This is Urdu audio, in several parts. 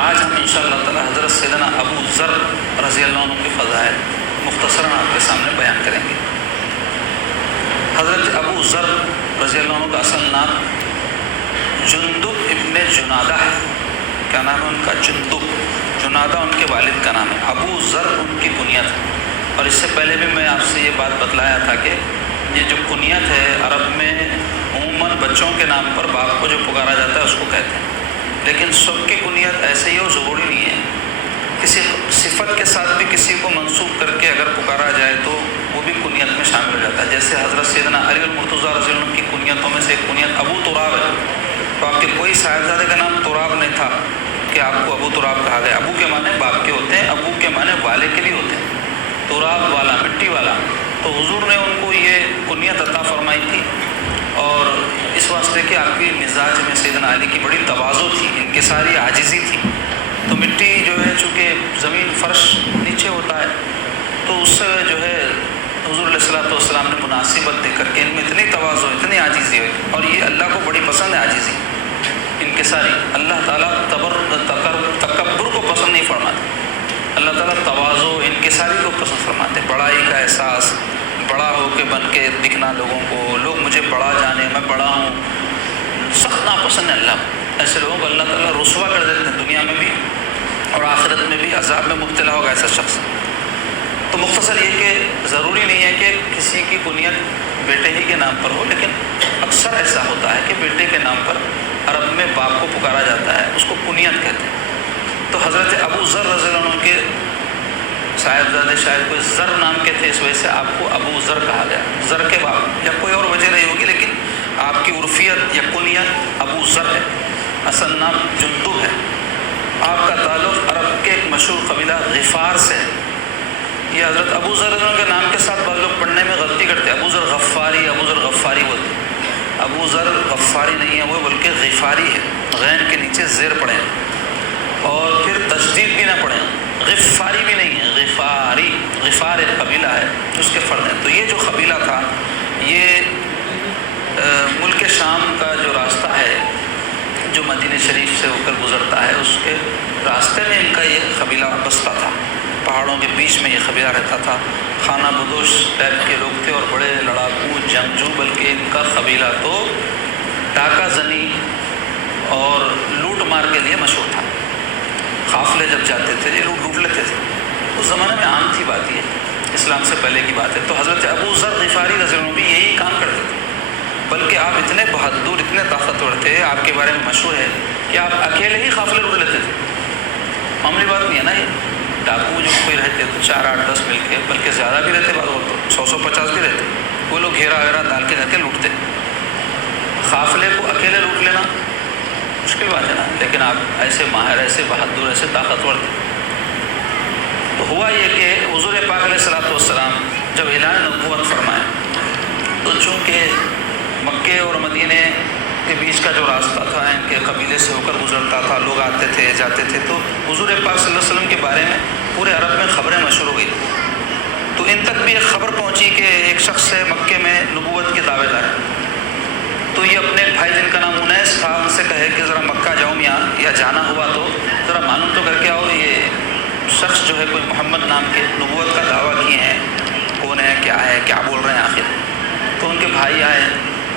آج ہم انشاءاللہ تعالی حضرت سیدنا ابو ذر رضی اللہ عنہ کی فضائل مختصراً آپ کے سامنے بیان کریں گے۔ حضرت ابو ذر رضی اللہ عنہ کا اصل نام جندب ابن جنادہ ہے۔ کیا نام ہے ان کا؟ جندب۔ جنادہ ان کے والد کا نام ہے، ابو ذر ان کی کنیت ہے۔ اور اس سے پہلے بھی میں آپ سے یہ بات بتلایا تھا کہ یہ جو کنیت ہے عرب میں عموماً بچوں کے نام پر باپ کو جو پکارا جاتا ہے اس کو کہتے ہیں، لیکن سب کی کنیت ایسے ہی ہو ضروری نہیں ہے۔ کسی صفت کے ساتھ بھی کسی کو منسوب کر کے اگر پکارا جائے تو وہ بھی کنیت میں شامل ہو جاتا ہے۔ جیسے حضرت سیدنا علی المرتضیٰ رضی اللہ عنہ کی کنیتوں میں سے ایک کنیت ابو تراب ہے، تو آپ کے کوئی صاحبزادے کا نام تراب نہیں تھا کہ آپ کو ابو تراب کہا گیا۔ ابو کے معنی باپ کے ہوتے ہیں، ابو کے معنی والے کے لیے ہوتے ہیں، تراب والا، مٹی والا۔ تو حضور نے ان کو یہ کنیت عطا فرمائی تھی، اور اس واسطے کہ آپ کی مزاج میں سیدنا علی کی بڑی تواضع تھی، انکساری عاجزی تھی۔ تو مٹی جو ہے چونکہ زمین فرش نیچے ہوتا ہے، تو اس سے جو ہے حضور علیہ الصلوۃ والسلام نے مناسبت دے کر کے ان میں اتنی تواضع، اتنی عاجزی ہوئی، اور یہ اللہ کو بڑی پسند ہے عاجزی، انکساری۔ اللہ تعالیٰ تکبر کو پسند نہیں فرماتے، اللہ تعالیٰ تواضع، انکساری کو پسند فرماتے۔ بڑائی کا احساس، بڑا ہو کے بن کے دکھنا لوگوں کو، لوگ مجھے بڑا جانے، میں بڑا ہوں، سخت ناپسند ہے اللہ کو۔ ایسے لوگوں کو اللہ تعالیٰ رسوا کر دیتے ہیں، دنیا میں بھی اور آخرت میں بھی عذاب میں مبتلا ہوگا ایسا شخص۔ تو مختصر یہ کہ ضروری نہیں ہے کہ کسی کی کنیت بیٹے ہی کے نام پر ہو، لیکن اکثر ایسا ہوتا ہے کہ بیٹے کے نام پر عرب میں باپ کو پکارا جاتا ہے، اس کو کنیت کہتے ہیں۔ تو حضرت ابو ذر رضی اللہ عنہ کے صاحبزادے شاید کوئی ذر نام کے تھے، اس وجہ سے آپ کو ابو ذر کہا گیا، ذر کے باپ، یا کوئی اور وجہ رہی ہوگی، لیکن آپ کی عرفیت یا کنیت ابو ذر ہے، اصل نام جندب ہے۔ آپ کا تعلق عرب کے ایک مشہور قبیلہ غفار سے ہے۔ یہ حضرت ابو ذر کے نام کے ساتھ بعض لوگ پڑھنے میں غلطی کرتے ہیں، ابو ذر غفاری، ابو ذر غفاری بولتے ہیں۔ ابو ذر غفاری نہیں ہے وہ، بلکہ غفاری ہے، غین کے نیچے زیر پڑھیں، اور پھر تشدید بھی نہ پڑھیں، غفاری بھی نہیں ہے، غفاری۔ غفار ایک قبیلہ ہے، اس کے فرد ہیں۔ تو یہ جو قبیلہ تھا، یہ ملک شام کا جو راستہ ہے جو مدینہ شریف سے ہو کر گزرتا ہے، اس کے راستے میں ان کا یہ قبیلہ بستا تھا، پہاڑوں کے بیچ میں یہ قبیلہ رہتا تھا۔ خانہ بدوش ٹائپ کے لوگ تھے اور بڑے لڑاکو، جنگجو، بلکہ ان کا قبیلہ تو ڈاکہ زنی اور لوٹ مار کے لیے مشہور تھا۔ قافلے جب جاتے تھے یہ لوگ لوٹ لیتے تھے، اس زمانے میں عام تھی بات، یہ اسلام سے پہلے کی بات ہے۔ تو حضرت ابو ذر غفاری رضی اللہ عنہ بھی یہی کام کرتے تھے، بلکہ آپ اتنے بہادر، اتنے طاقتور تھے، آپ کے بارے میں مشہور ہے کہ آپ اکیلے ہی قافلے لوٹ لیتے تھے۔ معمولی بات نہیں ہے نا، یہ ڈاکو جو کوئی رہتے تو 4 8 10 مل کے، بلکہ زیادہ بھی رہتے، بعض تو 100 150 بھی رہتے، وہ لوگ گھیرا وغیرہ ڈال کے جا کے لوٹتے۔ قافلے کو اکیلے لوٹ لینا مشکل بات ہے نا، لیکن آپ ایسے ماہر، ایسے بہادر، ایسے طاقتور تھے۔ تو ہوا یہ کہ حضور پاک علیہ الصلوۃ والسلام جب اعلان نبوت فرمائے، تو چونکہ مکے اور مدینے کے بیچ کا جو راستہ تھا ان کے قبیلے سے ہو کر گزرتا تھا، لوگ آتے تھے جاتے تھے، تو حضور پاک صلی اللہ علیہ وسلم کے بارے میں پورے عرب میں خبریں مشہور ہو گئی تھیں۔ تو ان تک بھی ایک خبر پہنچی کہ ایک شخص ہے مکے میں نبوت کے دعوے دار ہے۔ تو یہ اپنے بھائی جن کا نام انیس تھا، ان سے کہے کہ ذرا مکہ جاؤں یا جانا ہوا تو ذرا معلوم تو کر کے آؤ، یہ شخص جو ہے کوئی محمد نام کے نبوت کا دعویٰ کیے ہیں، کون ہے، کیا بول رہے ہیں آخر۔ تو ان کے بھائی آئے،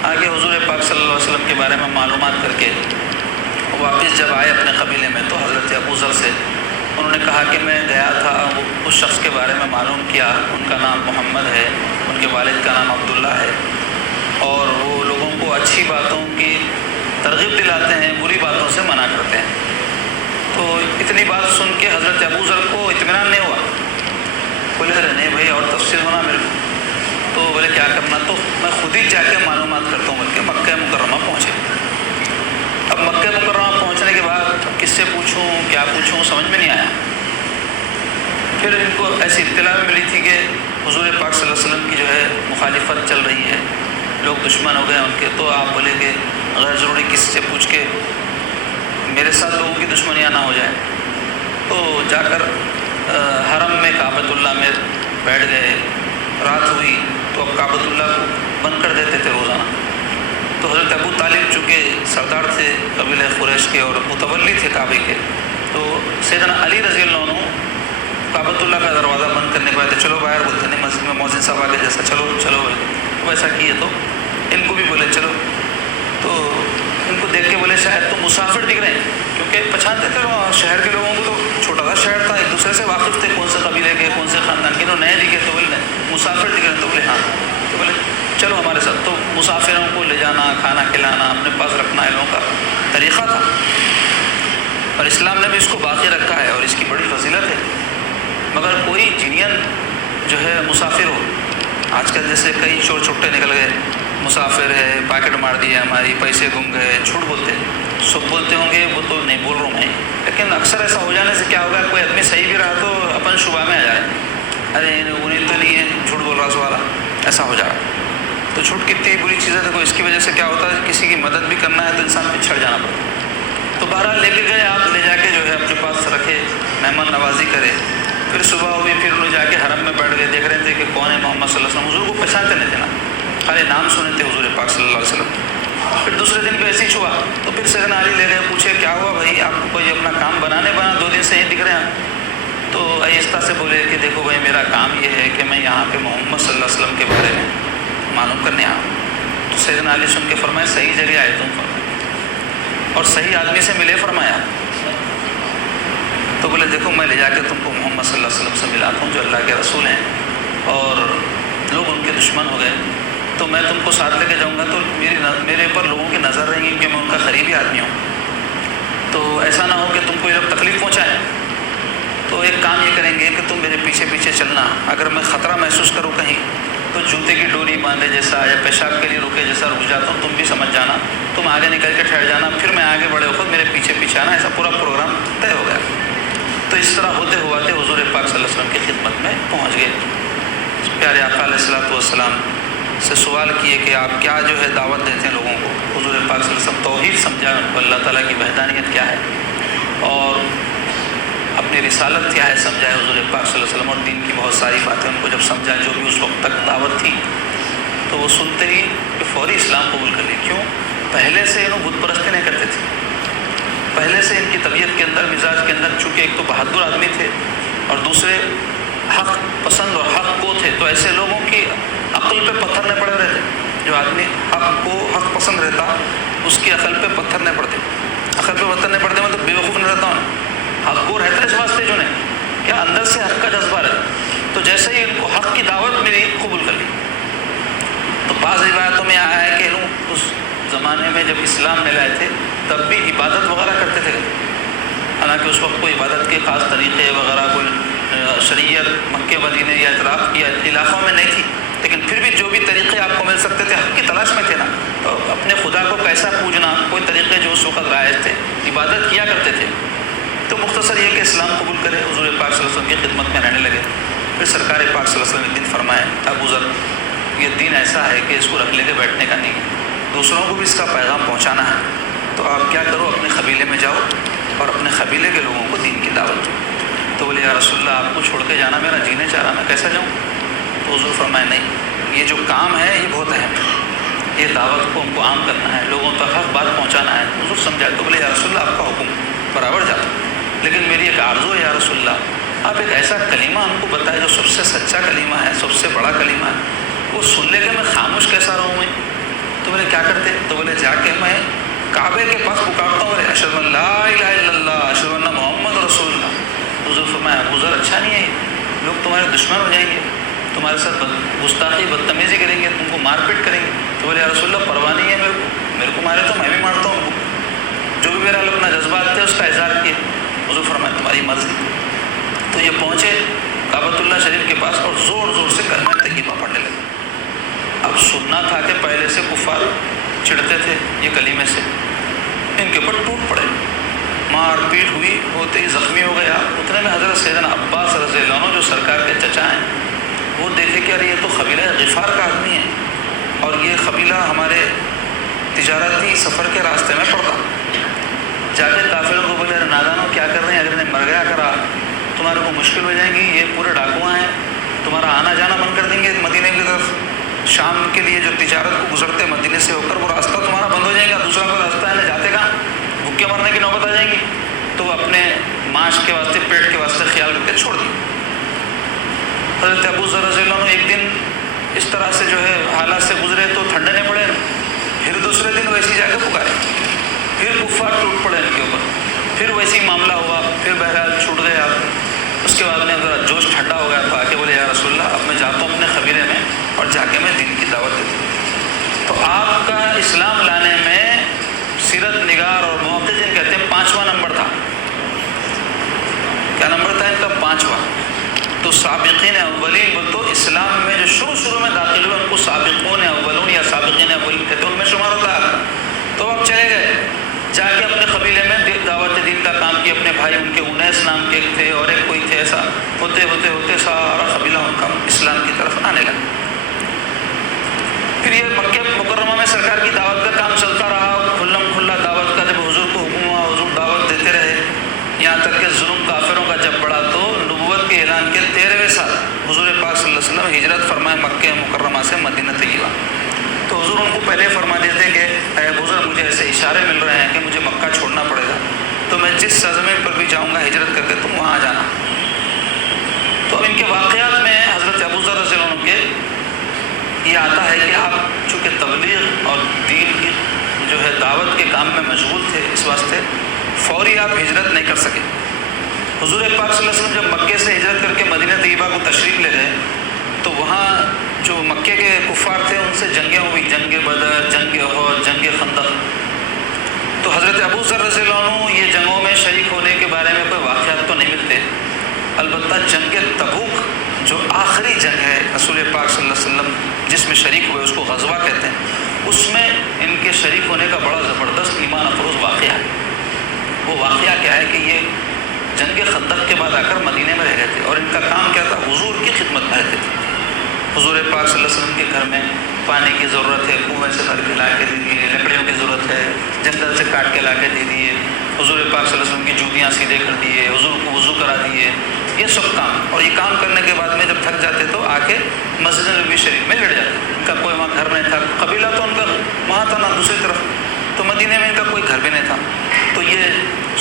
آگے حضور پاک صلی اللہ علیہ وسلم کے بارے میں معلومات کر کے واپس جب آئے اپنے قبیلے میں، تو حضرت ابو ذر سے انہوں نے کہا کہ میں گیا تھا، اس شخص کے بارے میں معلوم کیا، ان کا نام محمد ہے، ان کے والد کا نام عبداللہ ہے، اور وہ لوگوں کو اچھی باتوں کی ترغیب دلاتے ہیں، بری باتوں سے منع کرتے ہیں۔ تو اتنی بات سن کے حضرت ابو ذر کو اطمینان نہیں ہوا، بولے نہیں بھائی اور تفصیل ہونا میرے کو۔ تو بولے کیا کرنا، تو میں خود ہی جا کے معلومات کرتا ہوں، بلکہ مکہ مکرمہ پہنچے۔ اب مکہ مکرمہ پہنچنے کے بعد کس سے پوچھوں، کیا پوچھوں، سمجھ میں نہیں آیا۔ پھر ان کو ایسی اطلاع ملی تھی کہ حضور پاک صلی اللہ علیہ وسلم کی جو ہے مخالفت چل رہی ہے، لوگ دشمن ہو گئے ان کے۔ تو آپ بولے کہ غیر ضروری کس سے پوچھ کے میرے ساتھ لوگوں کی دشمنیاں نہ ہو جائے۔ تو جا کر حرم میں کعبۃ اللہ میں بیٹھ گئے، رات ہوئی تو اب کعبۃ اللہ کو بند کر دیتے تھے روزانہ۔ تو حضرت ابو طالب چونکہ سردار تھے قبیلہ قریش کے اور متولی تھے کعبے کے، تو سیدنا علی رضی اللہ عنہ کعبۃ اللہ کا دروازہ بند کرنے کے بعد چلو باہر، بولتے نہیں مسجد میں مؤذن صاحب آگے جیسا چلو چلو بولے، ویسا کیے تو ان کو بھی بولے چلو، تو ان کو دیکھ کے بولے شاید تو مسافر دکھ رہے ہیں، کیونکہ پہچانتے تھے شہر کے لوگوں کو، تو چھوٹا سا شہر تھا، ایک دوسرے سے واقف تھے کون سے قبیلے کے کون سے خاندان کے، نئے دکھے تو بولے مسافر دکھ رہے ہیں، تو بولے ہاں، تو بولے چلو ہمارے ساتھ۔ تو مسافروں کو لے جانا، کھانا کھلانا، اپنے پاس رکھنا ان لوگوں کا طریقہ تھا، اور اسلام نے بھی اس کو باقی رکھا ہے، اور اس کی بڑی فضیلت ہے۔ مگر کوئی جینین جو ہے مسافر ہو، آج کل جیسے کئی چور چھٹے نکل گئے، مسافر ہے، پیکٹ مار دیا ہماری، پیسے گم گئے، جھوٹ بولتے ہیں، سب بولتے ہوں گے، وہ تو نہیں بول رہا ہوں میں، لیکن اکثر ایسا ہو جانے سے کیا ہوگا، کوئی آدمی صحیح بھی رہا تو اپن شبہ میں آ جائے، ارے انہیں تو نہیں ہے، جھوٹ بول رہا سوالا، ایسا ہو جائے۔ تو جھوٹ کتنی بری چیز ہے، دیکھو اس کی وجہ سے کیا ہوتا ہے، کسی کی مدد بھی کرنا ہے تو انسان پچھڑ جانا پڑتا ہے۔ تو بہرحال لے کے گئے، آپ لے جا کے جو ہے اپنے پاس رکھے، مہمان نوازی کرے، پھر صبح ہوئی، پھر انہوں جا کے حرم میں بیٹھ گئے، دیکھ رہے تھے کہ کون ہے محمد صلی اللہ علیہ وسلم، حضور کو پہچانتے نہیں تھے نا، خالی نام سنے تھے حضور پاک صلی اللہ علیہ وسلم۔ پھر دوسرے دن بھی ایسے ہی ہوا، تو پھر سیدنا علی لے گئے، پوچھے کیا ہوا بھائی، آپ کو کوئی اپنا کام بنا 2 دن سے یہ دکھ رہے ہیں؟ تو آہستہ سے بولے کہ دیکھو بھائی میرا کام یہ ہے کہ میں یہاں پہ محمد صلی اللہ علیہ وسلم کے بارے میں معلوم کرنے آیا ہوں۔ تو سیدنا علی سن کے فرمائے صحیح جگہ آئے تم، فرمایا، اور صحیح آدمی سے ملے، فرمایا۔ تو بولے دیکھو میں لے جا کے تم کو محمد صلی اللہ علیہ وسلم سے ملاتا ہوں جو اللہ کے رسول ہیں، اور لوگ ان کے دشمن ہو گئے، تو میں تم کو ساتھ لے کے جاؤں گا تو میرے اوپر لوگوں کی نظر رہیں گی کہ میں ان کا قریبی آدمی ہوں، تو ایسا نہ ہو کہ تم کو یہ لوگ تکلیف پہنچائیں۔ تو ایک کام یہ کریں گے کہ تم میرے پیچھے پیچھے چلنا، اگر میں خطرہ محسوس کروں کہیں تو جوتے کی ڈوری باندھے جیسا یا پیشاب کے لیے رکے جیسا رک جاتا ہوں، تم بھی سمجھ جانا، تم آگے نکل کے ٹھہر جانا، پھر میں آگے بڑے ہو کر میرے پیچھے پیچھے آنا، ایسا پورا پروگرام طے ہو گیا۔ تو اس طرح ہوتے ہوتے حضور پاک صلی اللہ علیہ وسلم کی خدمت میں پہنچ گئے۔ پیارے آقا علیہ الصلوۃ والسلام سے سوال کیے کہ آپ کیا جو ہے دعوت دیتے ہیں لوگوں کو؟ حضور پاک صلی اللہ علیہ وسلم توحید سمجھا ان کو، اللہ تعالیٰ کی وحدانیت کیا ہے اور اپنی رسالت کیا ہے سمجھائے حضور پاک صلی اللہ علیہ وسلم، اور دین کی بہت ساری باتیں ان کو جب سمجھا جو بھی اس وقت تک دعوت تھی، تو وہ سنتے ہی کہ فوری اسلام قبول کر لی۔ کیوں؟ پہلے سے انہوں بت پرستی نہیں کرتے تھے، پہلے سے ان کی طبیعت کے اندر، مزاج کے اندر، چونکہ ایک تو بہادر آدمی تھے اور دوسرے حق پسند اور حق کو تھے، تو ایسے لوگوں کی عقل پہ پتھر نہیں پڑے رہتے۔ جو آدمی حق پسند رہتا اس کی عقل پہ پتھر نہیں پڑتے، عقل پہ پتھر نہیں پڑتے، میں تو بیوقوف نہیں رہتا ہوں، حق کو رہتا ہے اس واسطے جو نہیں کیا اندر سے حق کا جذبہ رہتا۔ تو جیسے ہی ان کو حق کی دعوت ملی قبول کر لی۔ تو بعض روایتوں میں آیا ہے کہ لوگ اس زمانے میں جب اسلام میں لائے تھے تب بھی عبادت وغیرہ کرتے تھے، حالانکہ اس وقت کوئی عبادت کے خاص طریقے وغیرہ کوئی شریعت مکے مدینے یا اطراف یا علاقوں میں نہیں تھی، لیکن پھر بھی جو بھی طریقے آپ کو مل سکتے تھے حق کی تلاش میں تھے نا، تو اپنے خدا کو کیسا پوجنا، کوئی طریقے جو اس وقت رائج تھے، عبادت کیا کرتے تھے۔ تو مختصر یہ کہ اسلام قبول کرے، حضور پاک صلی اللہ علیہ وسلم کی خدمت میں رہنے لگے۔ پھر سرکار پاک صلی اللہ علیہ وسلم ایک دن فرمائے ابو ذر یہ دین ایسا ہے کہ اس کو رکھ لے کے بیٹھنے کا نہیں ہے، دوسروں کو بھی اس کا پیغام پہنچانا ہے، تو آپ کیا کرو اپنے قبیلے میں جاؤ اور اپنے قبیلے کے لوگوں کو دین کی دعوت دو۔ تو بولے یا رسول اللہ آپ کو چھوڑ کے جانا میرا جی نہیں چاہ رہا، میں کیسا جاؤں؟ تو حضور فرمائے نہیں، یہ جو کام ہے یہ بہت اہم ہے، یہ دعوت کو ہم کو عام کرنا ہے، لوگوں تک حق بات پہنچانا ہے۔ حضور سمجھائے تو بولے یا رسول اللہ آپ کا حکم برابر جاتا، لیکن میری ایک آرزو ہے یا رسول اللہ، آپ ایک ایسا کلمہ ہم کو بتائے جو سب سے سچا کلمہ ہے، سب سے بڑا کلمہ ہے، وہ سن لے کے میں خاموش کیسا رہوں میں؟ تو بولے کیا کرتے؟ تو بولے جا کے میں کعبے کے پاس پکارتا ہوں اشہد ان لا الہ الا اللہ اشہد ان محمد رسول اللہ۔ حضور فرمایا ابو ذر اچھا نہیں ہے، لوگ تمہارے دشمن ہو جائیں گے، تمہارے ساتھ گستاخی بدتمیزی کریں گے، تم کو مار پیٹ کریں گے۔ تو بولے یا رسول اللہ پرواہ نہیں ہے میرے کو مارے تو میں بھی مارتا ہوں، جو بھی میرا اپنا جذبات تھے اس کا اظہار کیے۔ حضور فرمایا تمہاری مرضی۔ تو یہ پہنچے کعبۃ اللہ شریف کے پاس اور زور زور سے کلمہ طیبہ پڑھنے لگے۔ اب سننا تھا کہ پہلے سے کفار چڑھتے تھے یہ کلمے سے، ان کے اوپر ٹوٹ پڑے، مار پیٹ ہوئی، ہوتے ہی زخمی ہو گیا۔ اتنے میں حضرت سیدنا عباس رضی اللہ عنہ جو سرکار کے چچا ہیں وہ دیکھے کہ ارے یہ تو قبیلہ غفار کا آدمی ہے اور یہ قبیلہ ہمارے تجارتی سفر کے راستے میں پڑتا۔ جا کے کافروں کو بولے نادانوں کیا کر رہے ہیں، اگر نے مر گیا کرا تمہارے کو مشکل ہو جائیں گی، یہ پورے ڈاکواں ہیں، تمہارا آنا جانا بند کر دیں گے مدینے کی طرف، شام کے لیے جو تجارت کو گزرتے مدینے سے ہو کر وہ راستہ تمہارا بند ہو جائے گا، دوسرا کوئی راستہ ہے نہ، جاتے کہاں، بھوکے مرنے کی نوبت آ جائیں گی۔ تو اپنے معاش کے واسطے پیٹ کے واسطے خیال کر کے چھوڑ دی. حضرت ابو ذر رضی اللہ عنہ ایک دن اس طرح سے جو ہے حالات سے گزرے تو ٹھنڈنے پڑے. پھر دوسرے دن ویسے جا کے پکارے, پھر کفار ٹوٹ پڑے ان کے اوپر, پھر ویسے ہی معاملہ ہوا, پھر بہرحال چھوٹ گئے آپ. اس کے بعد میں ذرا جوش ٹھنڈا ہو گیا تو آ کے بولے یا رسول اللہ اب میں جاتا ہوں اپنے قبیلے میں اور جا کے میں دین کی دعوت دیتا ہوں. تو آپ کا اسلام لانے میں سیرت نگار اور محققین کہتے ہیں 5واں نمبر تھا. کیا نمبر تھا ان کا؟ 5واں. تو سابقین اولین تو اسلام میں جو شروع میں داخل ہوئے ان کو سابقون اولون یا سابقین اولین کہتے ہیں, ان میں شمار ہوتا ہے. تو آپ چلے گئے, جا کے اپنے قبیلے میں دعوت دین کا کام کیا. اپنے بھائی ان کے انیس نام کے ایک تھے اور ایک کوئی تھے, ایسا ہوتے سارا قبیلہ ان کا اسلام کی طرف آنے لگا. پھر یہ مکہ مکرمہ میں سرکار کی دعوت کا کام چلتا رہا, کھلم کھلا دعوت کا. جب حضور کو حکم ہوا حضور دعوت دیتے رہے, یہاں تک کہ ظلم کافروں کا جب بڑھا تو نبوت کے اعلان کے 13ویں سال حضور پاک صلی اللہ علیہ وسلم ہجرت فرمائے مکہ مکرمہ سے مدینہ طیبہ. تو حضور ان کو پہلے فرما دیتے کہ اے حضور مجھے ایسے اشارے مل رہے ہیں کہ مجھے مکہ چھوڑنا پڑے گا, تو میں جس سرزمین پر بھی جاؤں گا ہجرت کر کے تم وہاں جانا. تو اب ان کے واقعات میں حضرت ابو ذر رضی اللہ عنہ کے یہ آتا ہے کہ آپ چونکہ تبلیغ اور دین کی جو ہے دعوت کے کام میں مشغول تھے, اس واسطے فوری آپ ہجرت نہیں کر سکے. حضور پاک صلی اللہ علیہ وسلم جب مکے سے ہجرت کر کے مدینہ طیبہ کو تشریف لے گئے تو وہاں جو مکے کے کفار تھے ان سے جنگیں ہوئی, جنگ بدر, جنگ احد, جنگ خندق. تو حضرت ابو ذر رضی اللہ عنہ یہ جنگوں میں شریک ہونے کے بارے میں کوئی واقعات تو نہیں ملتے. البتہ جنگ تبوک جو آخری جنگ ہے رسول پاک صلی اللہ علیہ وسلم جس میں شریک ہوئے, اس کو غزوہ کہتے ہیں, اس میں ان کے شریک ہونے کا بڑا زبردست ایمان افروز واقعہ ہے. وہ واقعہ کیا ہے کہ یہ جنگ خندق کے بعد آ کر مدینے میں رہ گئے تھے اور ان کا کام کیا تھا, حضور کی خدمت میں رہتے تھے. حضور پاک صلی اللہ علیہ وسلم کے گھر میں پانی کی ضرورت ہے, کنویں سے بھر کے لا کے دے دیے, لکڑیوں کی ضرورت ہے جنگل سے کاٹ کے لا کے دے دیے, حضور پاک صلی اللہ علیہ وسلم کی جوتیاں سیدھے کر دیے, حضور کو وضو کرا دیے, یہ سب کام. اور یہ کام کرنے کے بعد میں جب تھک جاتے تو آ کے مسجد نبوی شریف میں لڑ جاتے. ان کا کوئی وہاں گھر نہیں تھا, قبیلہ تو ان کا وہاں تھا نا دوسری طرف, تو مدینے میں ان کا کوئی گھر بھی نہیں تھا. تو یہ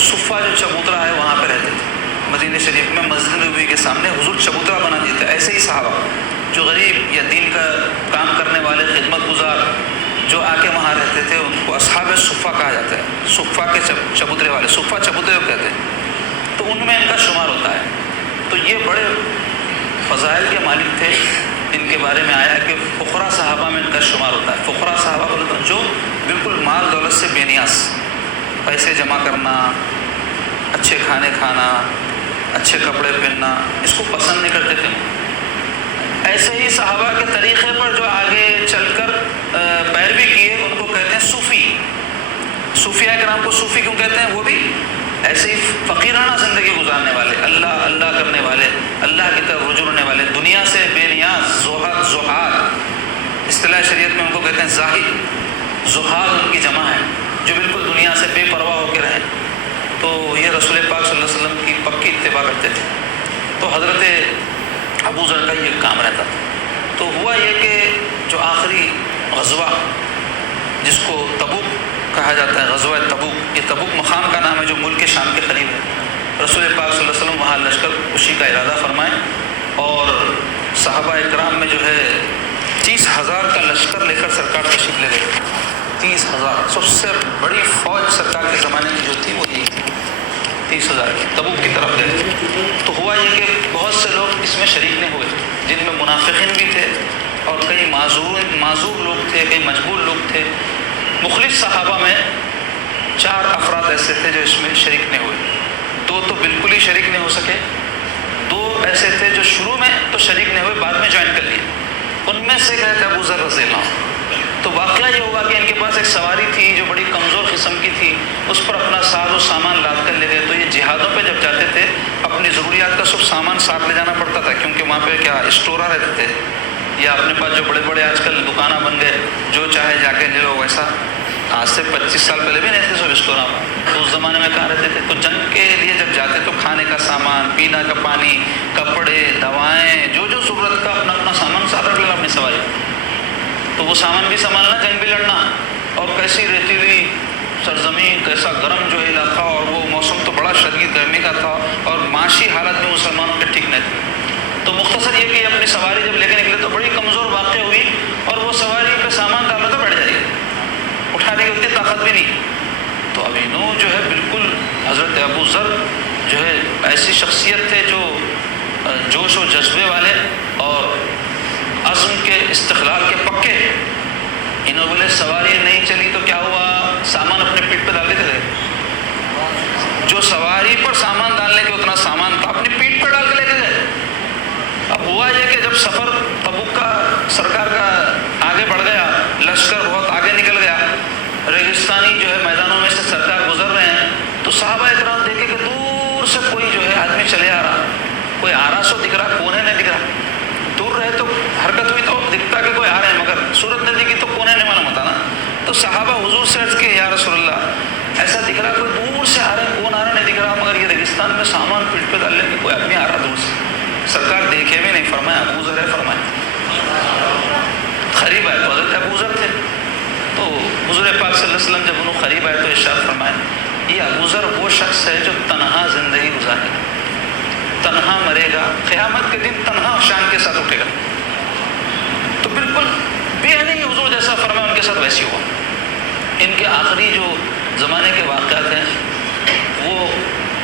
صفہ جو چبوترا ہے وہاں پہ رہتے تھے مدینہ شریف میں, مسجد نبوی کے سامنے حضور چبوترا بنا دیے تھے. ایسے ہی صحابہ جو غریب یا دین کا کام کرنے والے خدمت گزار جو آ کے وہاں رہتے تھے ان کو اصحاب صفہ کہا جاتا ہے. صفہ کے چبوترے والے, صفہ چبوترے کو کہتے ہیں, تو ان میں ان کا شمار ہوتا ہے. تو یہ بڑے فضائل کے مالک تھے. ان کے بارے میں آیا کہ فقراء صحابہ میں ان کا شمار ہوتا ہے. فقراء صحابہ بولے تو جو بالکل مال دولت سے بے نیاز, پیسے جمع کرنا, اچھے کھانے کھانا, اچھے کپڑے پہننا, اس کو پسند نہیں کرتے تھے. ایسے ہی صحابہ کے طریقے پر جو آگے چل کر پیروی کیے ان کو کہتے ہیں صوفی. صوفیاء کرام کو صوفی کیوں کہتے ہیں؟ وہ بھی ایسے ہی فقیرانہ زندگی گزارنے والے, اللہ اللہ کرنے والے, اللہ کی طرف رجوع ہونے والے, دنیا سے بے نیاز, زہاد اصطلاح شریعت میں ان کو کہتے ہیں زاہد. زہاد ان کی جمع ہے جو بالکل دنیا سے بے پرواہ ہو کے رہیں. تو یہ رسول پاک صلی اللہ علیہ وسلم کی پکی اتباع کرتے تھے. تو حضرت ابو ذر کا یہ کام رہتا تھا. تو ہوا یہ کہ جو آخری غزوہ جس کو تبوک کہا جاتا ہے, غزوہ تبوک, یہ تبوک مقام کا نام ہے جو ملک شام کے قریب ہے. رسول پاک صلی اللہ علیہ وسلم وہاں لشکر کشی کا ارادہ فرمائے اور صحابہ اکرام میں جو ہے 30,000 کا لشکر لے کر سرکار تشریف لے گئے. 30,000 سب سے بڑی فوج سرکار کے زمانے کی جو تھی وہ یہی تھی, 30,000 کی تبوک کی طرف گئے. تو ہوا یہ کہ بہت سے لوگ اس میں شریک نہیں ہوئے, جن میں منافقین بھی تھے اور کئی معذور لوگ تھے, کئی مجبور لوگ تھے. مخلص صحابہ میں 4 افراد ایسے تھے جو اس میں شریک نہیں ہوئے. 2 تو بالکل ہی شریک نہیں ہو سکے, 2 ایسے تھے جو شروع میں تو شریک نہیں ہوئے, بعد میں جوائن کر لیے. ان میں سے گئے تھے ابو ذر رضی اللہ عنہ. تو واقعہ یہ ہوا کہ ان کے پاس ایک سواری تھی جو بڑی کمزور قسم کی تھی, اس پر اپنا ساز و سامان لاد کر لے گئے. تو یہ جہادوں پہ جب جاتے تھے اپنی ضروریات کا سب سامان ساتھ لے جانا پڑتا تھا, کیونکہ وہاں پہ کیا اسٹورا رہتے تھے, یا اپنے پاس جو بڑے بڑے آج کل دکانہ بن گئے جو چاہے جا کے لے لو. ویسا آج سے 25 سال پہلے بھی نہیں تھے سب اسٹورا, تو اس زمانے میں کہاں رہتے تھے. تو جنگ کے لیے جب جاتے تو کھانے کا سامان, پینا کا پانی, کپڑے, دوائیں, جو ضرورت کا اپنا اپنا سامان ساتھ رکھ لینا اپنی سواری. تو وہ سامان بھی سنبھالنا, جنگ بھی لڑنا, اور کیسی ریتیلی سرزمین, کیسا گرم جو علاقہ, اور وہ موسم تو بڑا شدید گرمی کا تھا, مختصر یہ کہ اپنی سواری جب لے کے نکلے تو بڑی کمزور واقع ہوئی اور وہ سواری پہ سامان ڈالنا تو بیٹھ جائے گا، اٹھانے کی اتنی طاقت بھی نہیں. تو ابھی نو جو ہے بالکل حضرت ابو ذر جو ہے ایسی شخصیت تھے جو جوش و جذبے والے اور عزم کے استقلال کے پکے. انہوں بولے سواری نہیں چلی تو کیا ہوا، سامان اپنے پیٹھ پہ ڈال دیتے تھے. جو سواری پر سامان ڈالنے کے اتنا سامان تھا اپنی پیٹھ پہ ڈال کے لے کے گئے. اب ہوا یہ کہ جب سفر تبوک کا سرکار کا آگے بڑھ گیا، لشکر بہت آگے نکل گیا، ریگستانی جو ہے میدانوں میں سے سرکار گزر رہے ہیں، تو صحابہ اکرام دیکھے کہ دور سے کوئی جو ہے آدمی چلے آ رہا، کوئی آ رہا سو دکھ رہا، کونے نہیں دکھ رہا. دور رہے تو حرکت ہوئی تو دکھتا کہ کوئی آ رہے ہیں، مگر صورت نہیں دکھی تو کونے نہیں معلوم ہوتا نا. تو صحابہ حضور سے عرض کے یا رسول اللہ ایسا دکھ رہا کوئی دور سے آ رہا ہے، کون آ رہا نہیں دکھ رہا، مگر یہ ریگستان میں سامان پیٹ پہ ڈال لے کے کوئی آدمی آ رہا دور سے. سرکار دیکھے بھی نہیں، فرمایا ابو ذر ہے. فرمایا قریب آئے تو حضرت ابو ذر تھے. تو حضور پاک صلی اللہ علیہ وسلم جب انہوں قریب آئے تو ارشاد فرمایا یہ ابو ذر وہ شخص ہے جو تنہا زندگی گزارے گا، تنہا مرے گا، قیامت کے دن تنہا شان کے ساتھ اٹھے گا. تو بالکل بھی نہیں حضور جیسا فرمایا ان کے ساتھ ویسی ہوا. ان کے آخری جو زمانے کے واقعات ہیں وہ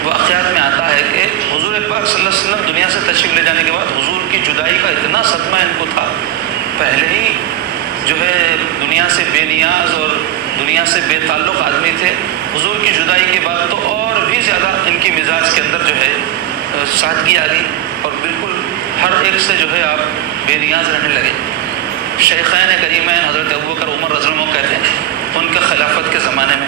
واقعات میں آتا ہے کہ حضور پاک صلی اللہ علیہ وسلم دنیا سے تشریف لے جانے کے بعد حضور کی جدائی کا اتنا صدمہ ان کو تھا. پہلے ہی جو ہے دنیا سے بے نیاز اور دنیا سے بے تعلق آدمی تھے، حضور کی جدائی کے بعد تو اور بھی زیادہ ان کی مزاج کے اندر جو ہے سادگی آ گئی اور بالکل ہر ایک سے جو ہے آپ بے نیاز رہنے لگے. شیخین کریمین حضرت ابوبکر عمر رضی اللہ عنہ کہتے ہیں ان کے خلافت کے زمانے میں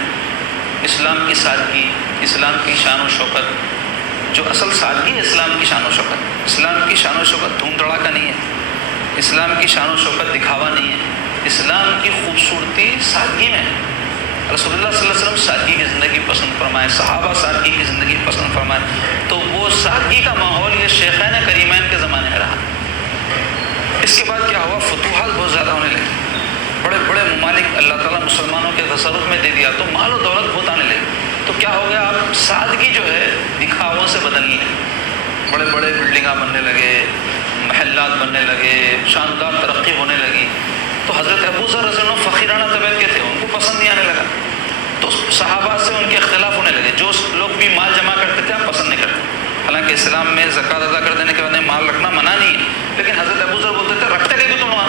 اسلام کی سادگی، اسلام کی شان و شوکت، جو اصل سادگی ہے اسلام کی شان و شوکت. اسلام کی شان و شوکت دھوم دھڑاکا نہیں ہے، اسلام کی شان و شوکت دکھاوا نہیں ہے، اسلام کی خوبصورتی سادگی میں. رسول اللہ صلی اللہ علیہ وسلم سادگی کی زندگی پسند فرمائے، صحابہ سادگی کی زندگی پسند فرمائے. تو وہ سادگی کا ماحول یہ شیخین کریمین کے زمانے میں رہا. اس کے بعد کیا ہوا، فتوحات بہت زیادہ ہونے لگی، بڑے بڑے ممالک اللہ تعالیٰ مسلمانوں کے تصرف میں دے دیا تو مال و دولت بہت آنے لگی. تو کیا ہو گیا، آپ سادگی جو ہے دکھاووں سے بدلنی ہے. بڑے بڑے بلڈنگاں بننے لگے، محلات بننے لگے، شاندار ترقی ہونے لگی. تو حضرت ابو ذر رضی اللہ عنہ فقیرانہ طبیعت کے تھے، ان کو پسند نہیں آنے لگا. تو صحابہ سے ان کے اختلاف ہونے لگے. جو لوگ بھی مال جمع کرتے تھے آپ پسند نہیں کرتے. حالانکہ اسلام میں زکوٰۃ ادا کر دینے کے بعد مال رکھنا منع نہیں ہے، لیکن حضرت ابو ذر بولتے تھے رکھتے گئے تم وہاں،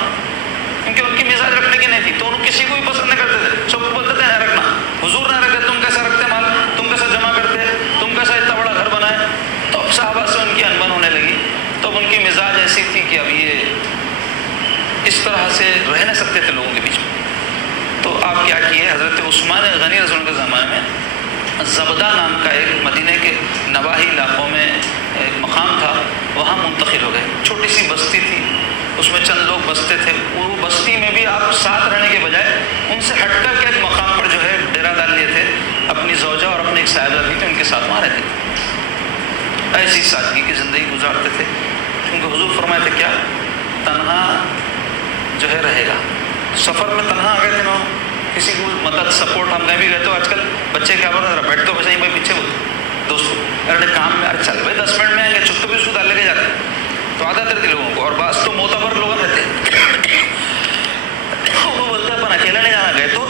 کیونکہ ان کی مزاج رکھنے کی نہیں تھی. تو ان کسی کو بھی پسند نہیں کرتے تھے، سب کو بولتے تھے نہ رکھنا. حضور نہ رکھے، تم کیسا رکھتے مال، تم کیسا جمع کرتے، تم کیسا اتنا بڑا گھر بنائے. تو اب صحابہ سے ان کی انبن ہونے لگی. تو ان کی مزاج ایسی تھی کہ اب یہ اس طرح سے رہ نہ سکتے تھے لوگوں کے بیچ میں. تو آپ کیا کیے، حضرت عثمان غنی رضی اللہ عنہ کے زمانے میں زبدہ نام کا ایک مدینہ کے نواحی علاقوں میں ایک مقام تھا، وہاں منتقل ہو گئے. چھوٹی سی بستی تھی، اس میں چند لوگ بستے تھے. وہ بستی میں بھی آپ ساتھ رہنے کے بجائے ان سے ہٹ کر کے ایک مقام پر جو ہے ڈیرا ڈال لیے تھے. اپنی زوجہ اور اپنی ایک صاحبزادی تھی، ان کے ساتھ وہاں رہتے تھے. ایسی سادگی کی زندگی گزارتے تھے. کیونکہ حضور فرمائے تھے کیا، تنہا جو ہے رہے گا. سفر میں تنہا آ گئے تھے نا، کسی کو مدد سپورٹ، ہم کہیں بھی گئے تو آج کل بچے کیا بول رہے، بیٹھ تو بچے بھائی پیچھے بول دوستوں، ارے کام میں ارے چل بھائی 10 منٹ میں آئیں گے، چھپ بھی اس کو ڈال لے کے جاتے. تو عادت رہتی لوگوں کو. اور بعض تو معتبر لوگ رہتے وہ بولتے اپن اکیلے نہیں جانا. گئے تو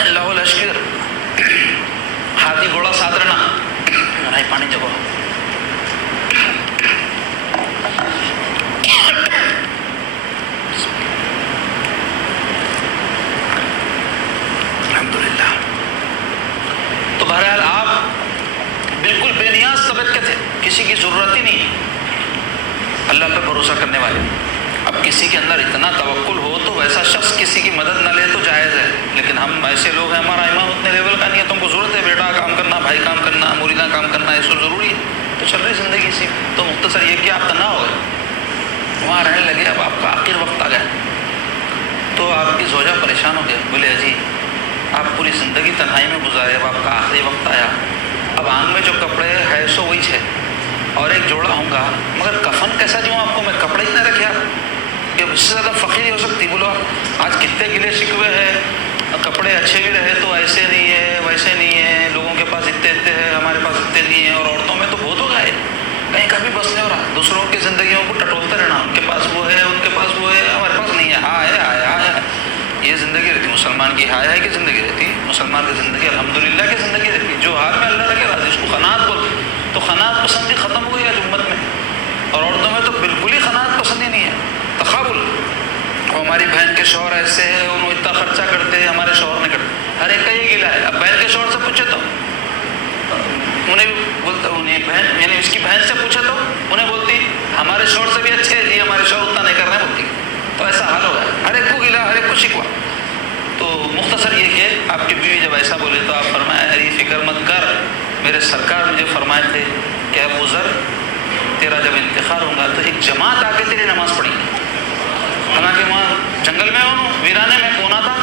اللہ لشکر ہاتھی گھوڑا ساتھ رہنا، نہیں پانی جگہ. الحمدللہ. تو بہرحال آپ بالکل بے نیاز طبیعت کے تھے، کسی کی ضرورت ہی نہیں، اللہ پہ بھروسہ کرنے والے. اب کسی کے اندر اتنا توکل ہو تو ویسا شخص کسی کی مدد نہ لے تو جائز ہے. لیکن ہم ایسے لوگ ہیں، ہمارا ایمان اتنے لیول کا نہیں ہے، تم کو ضرورت ہے بیٹا کام کرنا، بھائی کام کرنا، مریدہ کام کرنا، یہ سب ضروری ہے. تو چل رہی زندگی اسی. تو مختصر یہ کہ آپ تنہا ہو گئے، وہاں رہنے لگے. اب آپ کا آخر وقت آ گیا تو آپ کی زوجہ پریشان ہو گیا. بولے جی آپ پوری زندگی تنہائی میں گزارے، اب آپ کا آخری وقت آیا. اب آنگ میں جو کپڑے ہے سو وہی ہے اور ایک جوڑا ہوں گا، مگر کفن کیسا دوں آپ کو، میں کپڑے ہی نہ رکھے آپ، کہ اس سے زیادہ فقیر ہی ہو سکتی. بولو آج کتنے گلے شکوے ہیں، کپڑے اچھے بھی رہے تو ایسے نہیں ہے ویسے نہیں ہے، لوگوں کے پاس اتنے ہیں ہمارے پاس اتنے نہیں ہیں. اور عورتوں میں تو بہت ہو گئے، کہیں کا بھی بس نہیں ہو رہا، دوسروں کی زندگیوں کو ٹٹول مسلمان کی ہائے کی زندگی رہتی ہے، مسلمان کی زندگی الحمدللہ کی زندگی رہتی ہے، جو حال میں اللہ رکھے راضی، اس کو قناعت بول. تو قناعت پسندی ختم ہوئی آج امت میں، اور عورتوں میں تو بالکل ہی قناعت پسندی نہیں ہے، تقابل. اور ہماری بہن کے شوہر ایسے ہیں، انہوں اتنا خرچہ کرتے ہیں، ہمارے شوہر نہیں کرتے. ہر ایک کا یہ گلا ہے. اب بہن کے شوہر سے پوچھے تو انہیں بہن یعنی اس کی بہن سے پوچھے تو انہیں بولتی ہمارے شوہر سے بھی اچھے ہیں جی، ہمارے شوہر اتنا نہیں کر رہے ہیں بولتی. تو ایسا حال ہو گیا، ہر ایک کو گلا، ہر ایک کو شکوا. تو مختصر یہ کہ آپ کی بیوی جب ایسا بولے تو آپ فرمائے ارے فکر مت کر، میرے سرکار مجھے فرمائے تھے کہ ابو ذر تیرا جب انتقال ہوگا تو ایک جماعت آ کے تیری نماز پڑھی. حالانکہ وہاں جنگل میں ویرانے میں کونا تھا.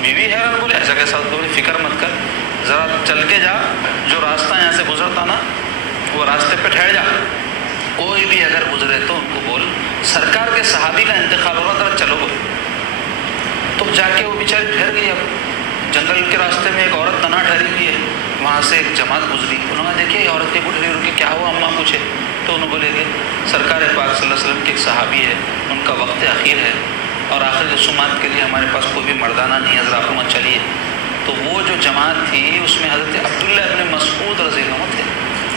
بیوی حیران بولے ایسا کیسا؟ بولے فکر مت کر، ذرا چل کے جا، جو راستہ یہاں سے گزرتا نا وہ راستے پہ ٹھہر جا، کوئی بھی اگر گزرے تو ان کو بول سرکار کے صحابی کا انتقال ہو رہا تھا، چلو بول. تو جا کے وہ بیچاری ٹھہر گئی. اب جنگل کے راستے میں ایک عورت تنہا ٹھہری ہوئی ہے، وہاں سے ایک جماعت گزری. انہوں نے دیکھے عورت کے گھٹنے رکی، کیا ہوا اماں پوچھے تو انہوں بولے کہ سرکار پاک صلی اللہ علیہ وسلم کے ایک صحابی ہے، ان کا وقت اخیر ہے اور آخر رسومات کے لیے ہمارے پاس کوئی بھی مردانہ نہیں ہے، ذرا آپ مت چلیے. تو وہ جو جماعت تھی اس میں حضرت عبداللہ ابن مسعود رضی اللہ عنہ تھے،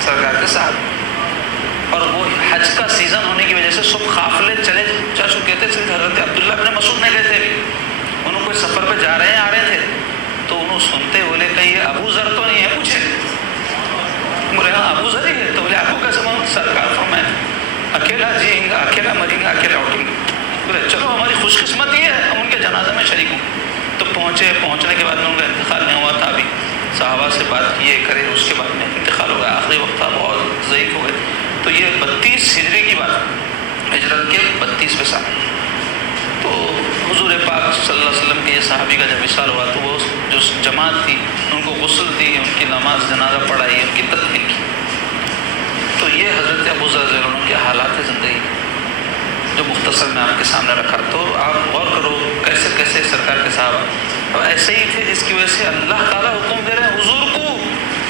سرکار کے صاحب. اور وہ حج کا سیزن ہونے کی وجہ سے سب قافلے چلے جا چکے تھے، صرف حضرت عبداللہ ابن مسعود نہیں گئے تھے. انہوں کوئی سفر پہ جا رہے ہیں، آ رہے تھے. تو انہوں سنتے بولے کہیں یہ ابو ذر تو نہیں ہے؟ پوچھے. بولے ہاں ابو ذر ہی ہے. تو بولے آپ کو کیسے معلوم؟ سرکار فرمائے اکیلا جئیں گا، اکیلا مریں گا، اکیلا اٹھیں گے. بولے چلو ہماری خوش قسمتی ہے، ہم ان کے جنازے میں شریک ہوں. تو پہنچنے کے بعد ان کا انتقال نہیں ہوا تھا. ابھی صحابہ سے بات کیے کرے، اس کے بعد میں انتقال ہو گیا، آخری وقت تھا، بہت ضعیف ہو گئے. تو یہ 32 ہجری کی بات، ہجرت کے 32ویں سال. تو حضور پاک صلی اللہ علیہ وسلم کے یہ صحابی کا جب وصال ہوا تو وہ جو جماعت تھی ان کو غسل دی، ان کی نماز جنازہ پڑھائی، ان کی تدفین کی. تو یہ حضرت ابو ذر رضی اللہ عنہ کے حالات زندگی جو مختصر میں آپ کے سامنے رکھا. تو آپ غور کرو کیسے کیسے سرکار کے صحابہ ایسے ہی تھے جس کی وجہ سے اللہ تعالیٰ حکم دے رہے ہیں حضور کو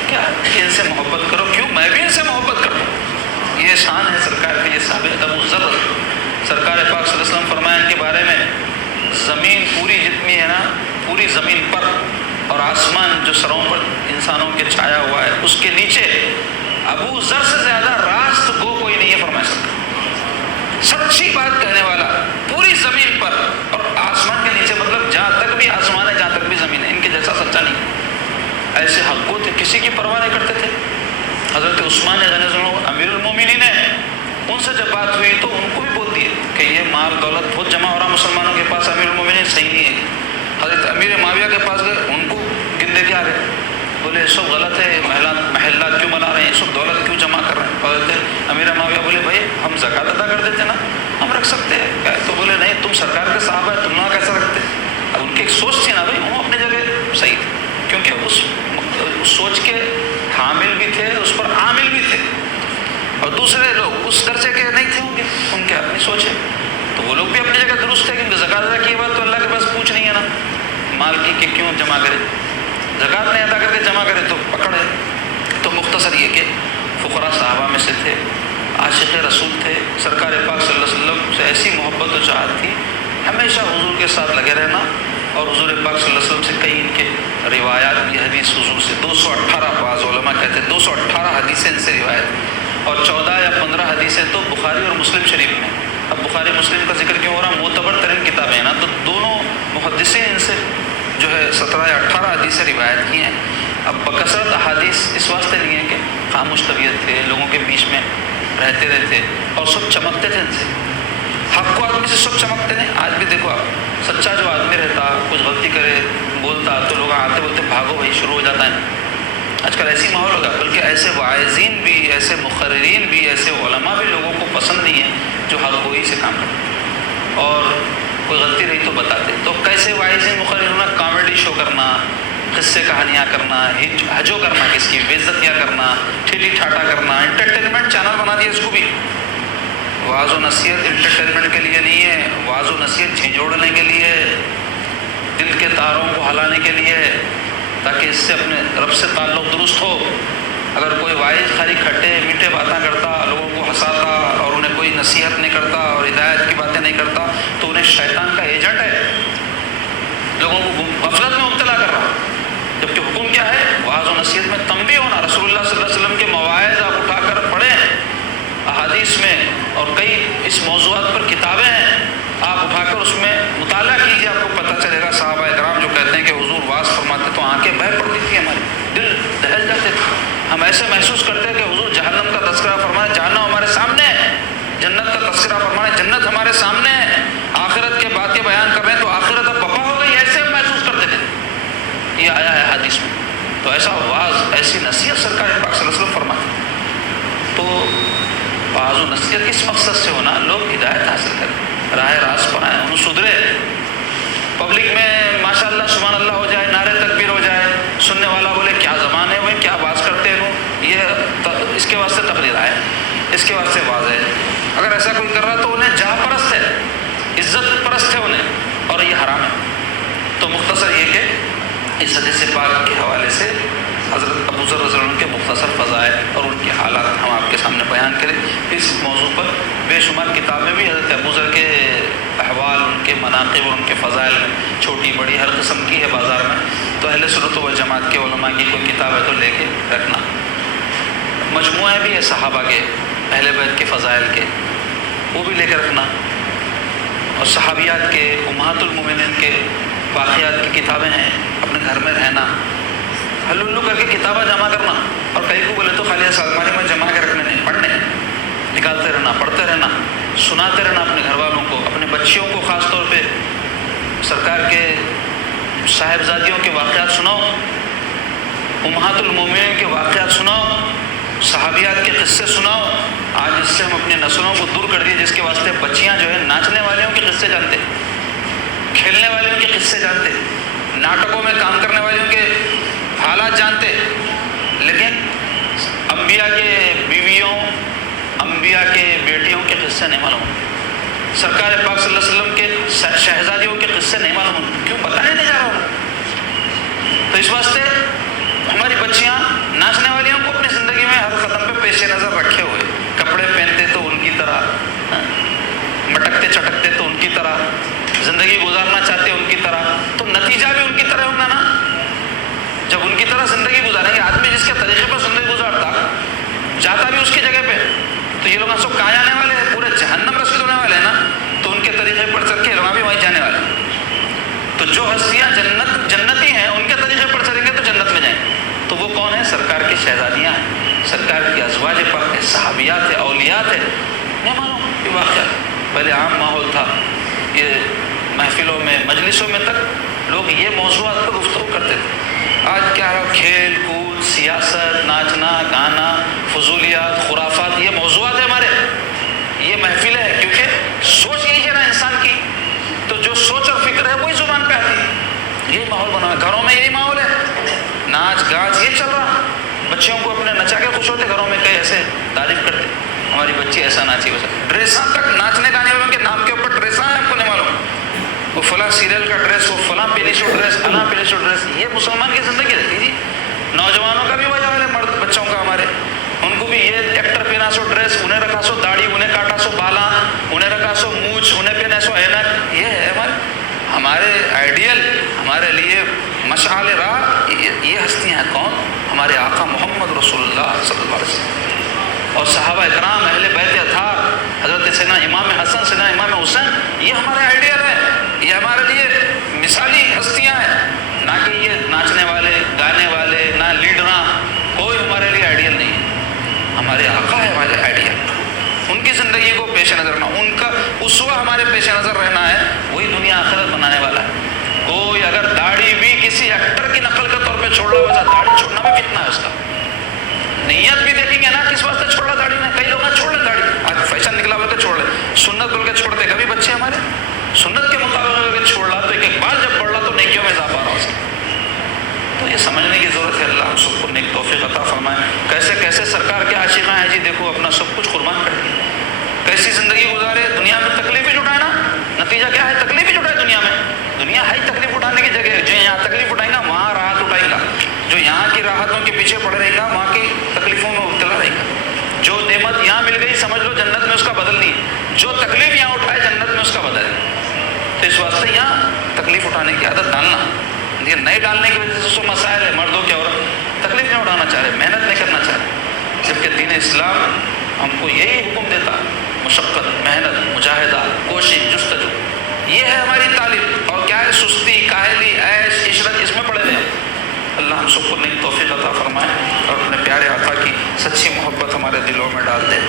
کیا کہ ان سے محبت کرو. کیوں؟ میں بھی ان سے محبت کرتا ہوں. یہ شان ہے سرکار کے. یہ ثابت ابو ذر سرکار پاک صلی اللہ علیہ وسلم فرمایا ان کے بارے میں زمین پوری جتنی ہے نا، پوری زمین پر اور آسمان جو سروں پر انسانوں کے چھایا ہوا ہے اس کے نیچے ابو ذر سے زیادہ راست گو کوئی نہیں ہے فرمایا سکتا. سچی بات کہنے والا پوری زمین پر اور آسمان کے نیچے، مطلب جہاں تک بھی آسمان ہے جہاں تک بھی زمین ہے، ان کے جیسا سچا نہیں. ایسے حق کو تھے، کسی کی پرواہ نہیں کرتے تھے. حضرت عثمان غنی امیر المومنین ہیں، ان سے جب بات ہوئی تو ان کو بھی بول دیے کہ یہ مال دولت بہت جمع ہو رہا مسلمانوں کے پاس، امیر المومنین صحیح نہیں ہے. حضرت امیر معاویہ کے پاس گئے، ان کو گن دے کے آ گئے. بولے یہ سب غلط ہے، محلات کیوں بنا رہے ہیں، یہ سب دولت کیوں جمع کر رہے ہیں. حضرت امیر معاویہ بولے بھائی ہم زکوٰۃ ادا کر دیتے نا، ہم رکھ سکتے ہیں. تو بولے نہیں، تم سرکار کے صحابہ ہے، تم نہ کیسا رکھتے. اب ان کی ایک سوچ تھی نا بھائی، وہ اپنی جگہ صحیح تھی، کیونکہ اس سوچ کے حامل بھی تھے، اس پر عامل بھی تھے. اور دوسرے لوگ اس درجے کے نہیں تھے ہوں گے، ان کے اپنی سوچ ہے. تو وہ لوگ بھی اپنی جگہ درست ہے، کیونکہ زکوٰۃ ادا کی بات تو اللہ کے پاس پوچھ نہیں ہے نا مال کی کہ کیوں جمع کرے. زکوٰۃ نہیں ادا کر کے جمع کرے تو پکڑ ہے. تو مختصر یہ کہ فقراء صحابہ میں سے تھے، عاشق رسول تھے. سرکار پاک صلی اللہ علیہ وسلم سے ایسی محبت و چاہت تھی، ہمیشہ حضور کے ساتھ لگے رہنا. اور حضور پاک صلی اللہ علیہ وسلم سے کئی ان کے روایات بھی حدیث حضور سے 218 بعض علماء کہتے ہیں 218 حدیثیں ان سے روایت، اور 14 یا 15 حدیثیں تو بخاری اور مسلم شریف میں. اب بخاری مسلم کا ذکر کیوں ہو رہا؟ معتبر ترین کتابیں ہیں نا، تو دونوں محدثین ان سے جو ہے 17 یا 18 حدیثیں روایت کی ہیں. اب بکثرت احادیث اس واسطے نہیں ہے کہ خاموش طبیعت تھے، لوگوں کے بیچ میں رہتے رہتے اور سب چمکتے تھے ان سے. حق کو آدمی سے سب چمکتے نہیں. آج بھی دیکھو آپ، سچا جو آدمی رہتا کچھ غلطی کرے بولتا تو لوگ آتے بولتے بھاگو بھائی، شروع ہو جاتا ہے. آج کل ایسی ماحول ہوگا، بلکہ ایسے واعظین بھی، ایسے مقررین بھی، ایسے علماء بھی لوگوں کو پسند نہیں ہے جو حق گوئی سے کام کرتے اور کوئی غلطی رہی تو بتاتے. تو کیسے واعظین مقرر ہونا؟ کامیڈی شو کرنا، قصے کہانیاں کرنا، ہجو کرنا، کس کی بےعزتیاں کرنا، ٹھیلی ٹھاٹا کرنا. انٹرٹینمنٹ چینل بنا دیا اس کو بھی. واعظ و نصیحت انٹرٹینمنٹ کے لیے نہیں ہے، واعظ و نصیحت جھنجھوڑنے کے لیے، دل کے تاروں کو ہلانے کے لیے، تاکہ اس سے اپنے رب سے تعلق درست ہو. اگر کوئی واعظ خالی کھٹے میٹھے باتیں کرتا، لوگوں کو ہنساتا اور انہیں کوئی نصیحت نہیں کرتا اور ہدایت کی باتیں نہیں کرتا تو انہیں شیطان کا ایجنٹ ہے. لوگوں کو غفلت میں مبتلا کر رہا. جبکہ حکم کیا ہے؟ واعظ و نصیحت میں تنبیہ ہونا. رسول اللہ صلی اللہ علیہ وسلم کے مواعظ آپ اٹھا کر پڑھیں احادیث میں، اور کئی اس موضوعات پر کتابیں ہیں، آپ اٹھا کر اس میں مطالعہ کیجیے، آپ کو پتہ چلے گا. صحابہ کرام جو کہتے ہیں کہ حضور واعظ فرماتے تو آنکھیں بہہ پڑتی تھی ہماری، دل دہل جاتے تھے. ہم ایسے محسوس کرتے ہیں کہ حضور جہنم کا تذکرہ فرمائے، جہنم ہمارے سامنے ہے، جنت کا تذکرہ فرمائے، جنت ہمارے سامنے ہے، آخرت کے باتیں بیان کر رہے ہیں تو آخرت اب بپا ہو گئی، ایسے ہم محسوس کرتے تھے. یہ آیا ہے حدیث میں. تو ایسا واعظ، ایسی نصیحت سرکار پاک صلی اللہ علیہ وسلم فرماتے. تو واعظ و نصیحت کس مقصد سے ہونا؟ لوگ ہدایت حاصل کریں، راہ راست پر آئیں، انہوں سدھرے. پبلک میں ماشاء اللہ سبحان اللہ ہو جائے، نعرے تکبیر ہو جائے، سننے والا بولے کیا زبان ہے وہ، کیا بات کرتے ہیں وہ، یہ اس کے واسطے تقریر ہے، اس کے واسطے واضح ہے. اگر ایسا کوئی کر رہا تو انہیں جہاں پرست ہے، عزت پرست ہے انہیں، اور یہ حرام ہے. تو مختصر یہ کہ اس حدیث پاک کے حوالے سے حضرت ابو ذر رضی اللہ عنہ کے مختصر فضائل اور ان کے حالات ہم آپ کے سامنے بیان کریں. اس موضوع پر بے شمار کتابیں بھی حضرت ابو ذر کے احوال، ان کے مناقب اور ان کے فضائل میں چھوٹی بڑی ہر قسم کی ہے بازار میں. تو اہل سنت والجماعت کے علماء کی کوئی کتاب ہے تو لے کے رکھنا. مجموعے بھی ہے صحابہ کے، اہل بیت کے فضائل کے، وہ بھی لے کے رکھنا. اور صحابیات کے، امہات المومنین کے واقعات کی کتابیں ہیں، اپنے گھر میں رہنا، ہلو کر کے کتابیں جمع کرنا. اور کئی کو بولے تو خالی سالمانی میں جمع کے رکھنے نہیں، پڑھنے، نکالتے رہنا، پڑھتے رہنا، سناتے رہنا اپنے گھر والوں کو، اپنے بچیوں کو خاص طور پہ سرکار کے صاحبزادیوں کے واقعات سناؤ، امہات المومنین کے واقعات سناؤ، صحابیات کے قصے سناؤ. آج اس سے ہم اپنی نسلوں کو دور کر دیے، جس کے واسطے بچیاں جو ہے ناچنے والوں کے قصے جانتے، کھیلنے والوں کے قصے جانتے، ناٹکوں میں کام کرنے والوں کے حالات جانتے، لیکن انبیاء کے بیویوں، انبیاء کے بیٹیوں کے قصے نہیں معلوم، سرکار پاک صلی اللہ علیہ وسلم کے شہزادیوں کے قصے نہیں معلوم. کیوں؟ بتایا نہیں جا رہا ہوں. تو اس واسطے ہماری بچیاں ناچنے والیوں کو اپنی زندگی میں ہر قدم پہ پیش نظر رکھے ہوئے، کپڑے پہنتے تو ان کی طرح، مٹکتے چٹکتے تو ان کی طرح، زندگی گزارنا چاہتے ان کی طرح، تو نتیجہ بھی ان کی طرح ہوگا نا. جب ان کی طرح زندگی گزاریں گے، آدمی جس کے طریقے پر زندگی گزارتا جاتا بھی اس کی جگہ پہ، تو یہ لوگ سب کہاں جانے والے ہیں؟ پورے جہنم رسید ہونے والے ہیں نا. تو ان کے طریقے پر چل کے لوگ بھی وہیں جانے والے ہیں. تو جو ہستیاں جنتی ہیں ان کے طریقے پر چلیں گے تو جنت میں جائیں. تو وہ کون ہیں؟ سرکار کی شہزادیاں ہیں، سرکار کی ازواج پاک ہیں، صحابیات ہیں، اولیات ہیں. نہیں معلوم یہ واقعہ پہلے عام ماحول تھا، یہ محفلوں میں، مجلسوں میں تک لوگ یہ موضوعات پر گفتگو کرتے تھے. آج کیا ہے؟ کھیل کود، سیاست، ناچنا گانا، فضولیات، خرافات، یہ موضوعات ہیں ہمارے، یہ محفل ہے. کیونکہ سوچ یہی ہے نا انسان کی، تو جو سوچ اور فکر ہے وہی زبان پہ آتی ہے. یہی ماحول بنا ہے، گھروں میں یہی ماحول ہے، ناچ گاچ یہ چل رہا. بچیوں کو اپنے نچا کے خوش ہوتے، گھروں میں کئی ایسے تعریف کرتے، ہماری بچی ایسا ناچی ویسا. ڈریساں تک ناچنے گانے والوں کے نام کے اوپر ڈریساں ہیں، آپ کو نہیں معلوم، وہ فلاں سیریل کا ڈریس، وہ فلاں پہلی شو ڈریس، فلاں پہلی شو ڈریس. یہ مسلمان کی زندگی رہتی جی. نوجوانوں کا بھی وجہ ہے، مرد بچوں کا ہمارے، ان کو بھی یہ ایکٹر پہنا سو ڈریس، انہیں رکھا سو داڑھی، انہیں کاٹا سو بالا، انہیں رکھا سو مونچھ، انہیں پہنا سو اینک. یہ ہے ہمارے آئیڈیل، ہمارے لیے مشعل راہ. یہ ہستیاں ہیں کون؟ ہمارے آقا محمد رسول اللہ صلی اللہ علیہ وسلم اور صحابہ اکرام، اہل بیت اطہار، حضرت سیدنا امام حسن، سیدنا امام حسین. یہ ہمارے آئیڈیل ہے، یہ ہمارے لیے مثالی ہستیاں ہیں. نہ کہ یہ ناچنے والے، گانے والے، نہ لیڈراں، کوئی ہمارے لیے آئیڈیل نہیں ہے. ہمارے آقا ہے ہمارے آئیڈیل. ان کی زندگی کو پیش نظر رکھنا، ان کا اسوہ ہمارے پیش نظر رہنا ہے، وہی دنیا آخرت بنانے والا ہے. کوئی اگر داڑھی بھی کسی ایکٹر کی نقل کے طور پہ چھوڑ رہا ہوگا، داڑھی چھوڑنا بھی فتنہ ہے اس کا. نیت بھی دیکھیں گے نا، کس واسطے چھوڑ رہا داڑھی نے. کئی لوگ نہ چھوڑ لیں داڑھی، آج فیشن نکلا ہوا تو چھوڑ لیں، سنت بول کے چھوڑتے. کبھی بچے ہمارے سنت کے مطابق چھوڑ رہا تو ایک بار جب پڑھ رہا تو نیکیوں میں اضافہ رہا اس کا. تو یہ سمجھنے کی ضرورت ہے. اللہ ہم سب کو نیک توفیق عطا فرمائے. کیسے کیسے سرکار کے عاشقاں ہیں جی، دیکھو اپنا سب کچھ قربان کر دیا، کیسی زندگی گزارے. دنیا میں تکلیف ہی اٹھائے نا، نتیجہ کیا ہے؟ تکلیف ہی اٹھائے. دنیا میں، دنیا ہے ہی تکلیف اٹھانے کی جگہ. جو یہاں تکلیف اٹھائے گا وہاں راحت اٹھائے گا، جو یہاں کی راحتوں کے پیچھے پڑے رہے گا وہاں کی تکلیفوں میں مبتلا رہے گا. جو نعمت یہاں مل گئی سمجھ لو جنت میں اس کا بدل نہیں، جو تکلیف یہاں اٹھائے جنت میں اس کا بدل ہے. تو اس واسطے یہاں تکلیف تکلیف اٹھانے کی عادت ڈالنا، یہ نہیں ڈالنے کی وجہ سے مسائل ہے، مردوں کی عورت تکلیف نہیں اٹھانا چاہ رہے، محنت نہیں کرنا چاہ رہے، جبکہ دین اسلام ہم کو یہی حکم دیتا، مشقت، محنت، مجاہدہ، کوشش، جستجو، یہ ہے ہماری تعلیم۔ اور کیا ہے سستی، کاہلی، عیش، عشرت، اس میں پڑے ہوئے ہیں۔ اللہ ہم سب کو نیک توفیق عطا فرمائے اور اپنے پیارے آقا کی سچی محبت ہمارے دلوں میں ڈال دے۔